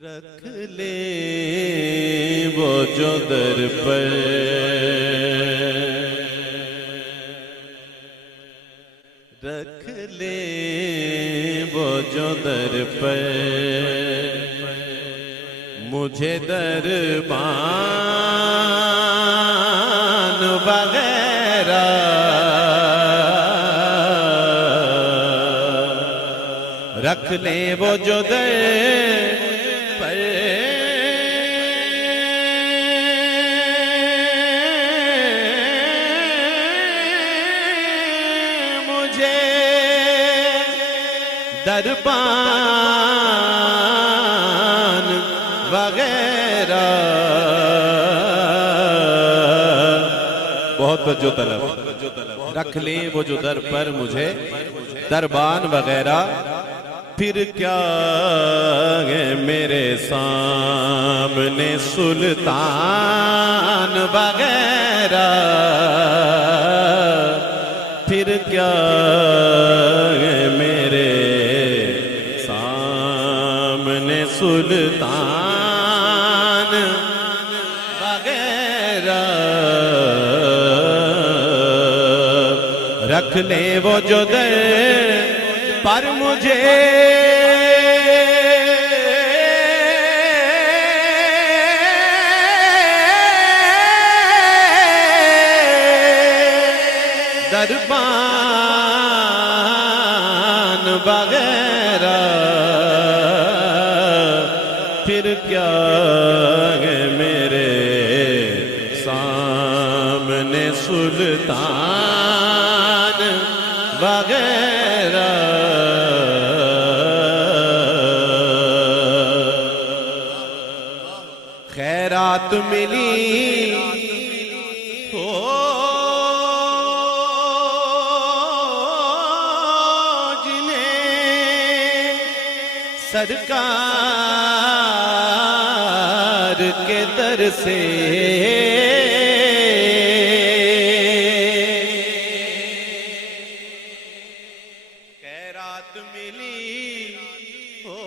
रख ले वो जो दर पर, रख ले वो जो दर पर, मुझे दरबान वगैरह रख ले वो जो दर पर, मुझे दरबान वगैरह। बहुत जो तलब रख ले वो जो दर पर, मुझे दरबान वगैरह। फिर क्या है मेरे सामने सुल्तान वगैरह, फिर क्या है मेरे सामने सुल्तान वगैरह। रख ले वो जो दर पर, मुझे दरबान वगैरह। फिर क्या है मेरे सामने सुल्तान वगैरह। खैरात मिली हो जिन्हें सरकार के दर से, खैरात मिली हो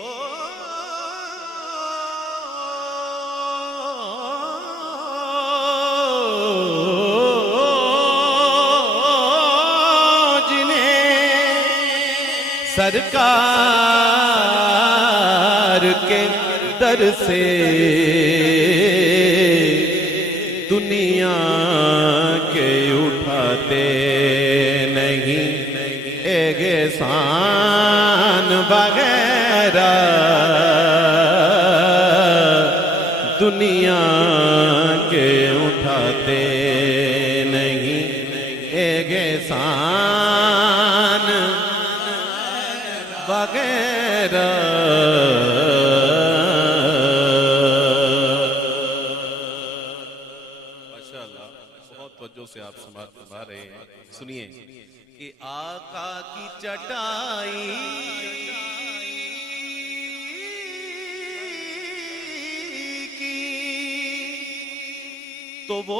सरकार के दर से। दुनिया के उठाते नहीं एहसान वगैरह, दुनिया के उठाते नहीं एहसान वगैरह। माशाअल्लाह, बहुत तवज्जो से आप सुना रहे हैं। सुनिए कि आका की चटाई की तो वो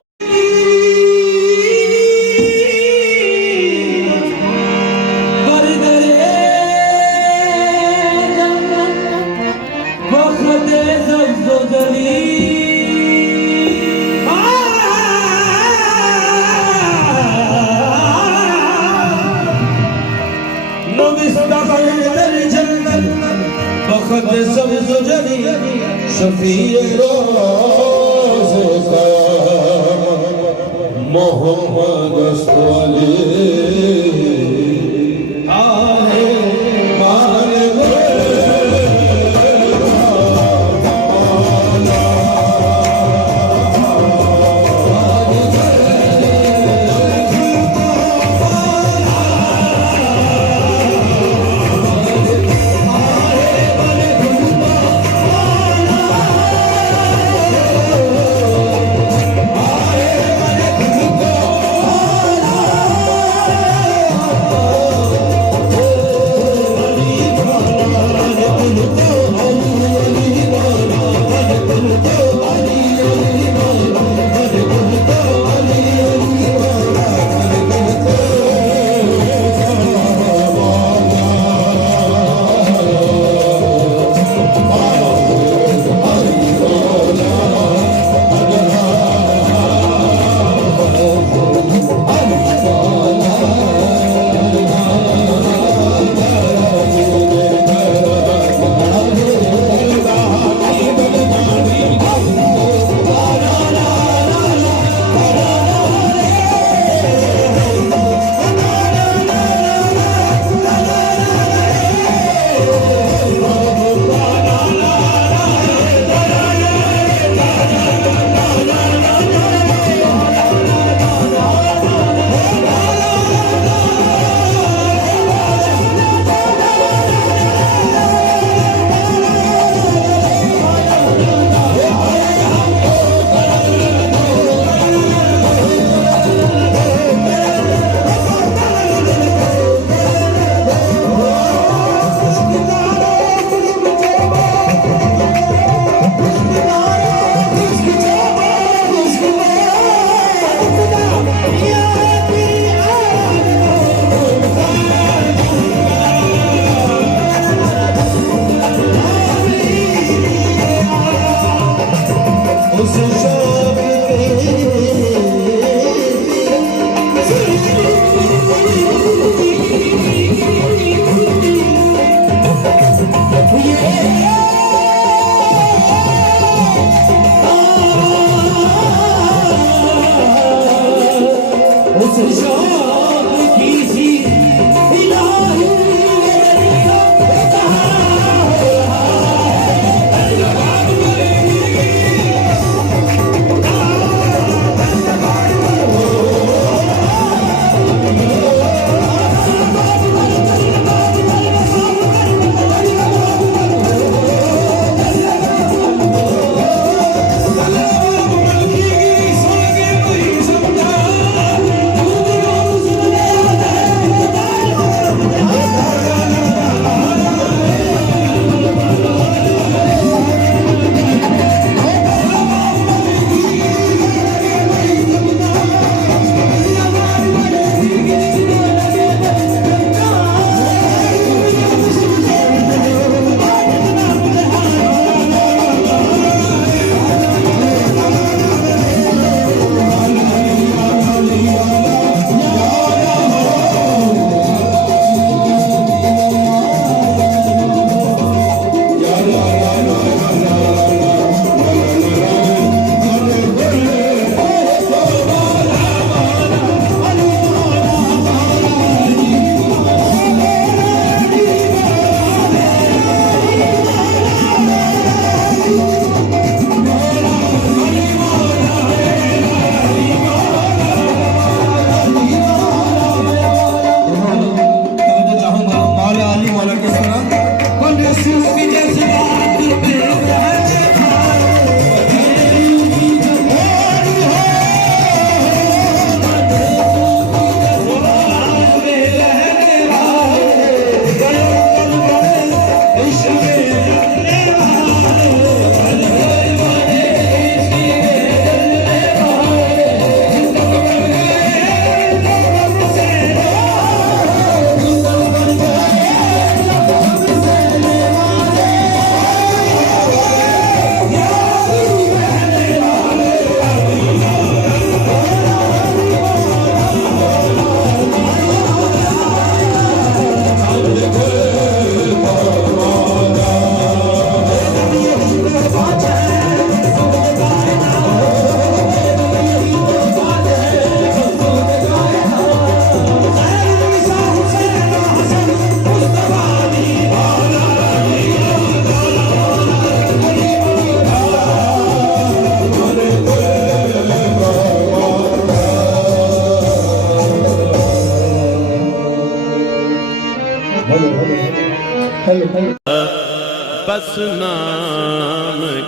मोहम्मद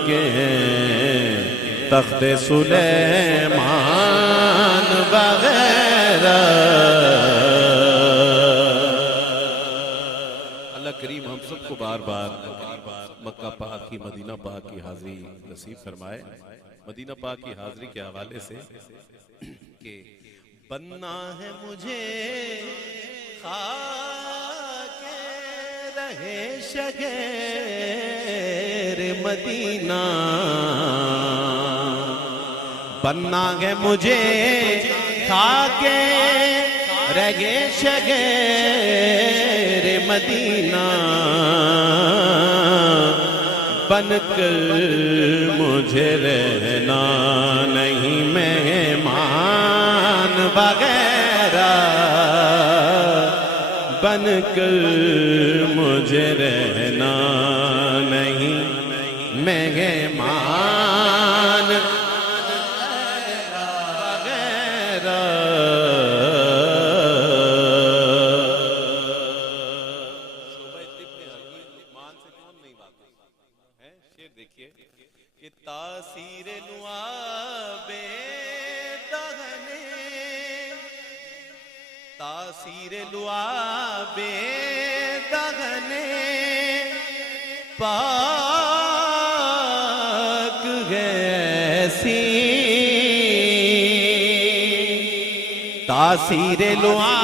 के तख्ते सुलेमान वगैरह। अल्लाह करीम हम सबको बार बार मक्का पाक की, मदीना पाक की हाजिरी नसीब फरमाए। मदीना पाक की हाजिरी के हवाले से कि बनना है मुझे खाके रहे शगेर मदीना, बनना है मुझे खाके रहे शगेर मदीना, बनकर मुझे रहना नहीं मेहमान वगैरह, बनकर मुझे रहना नहीं मेहमान वगैरह। देखिए कि तासीर लुआबे दहने, तासीर लुआबे दहने पाक ऐसी, तासीर लुआ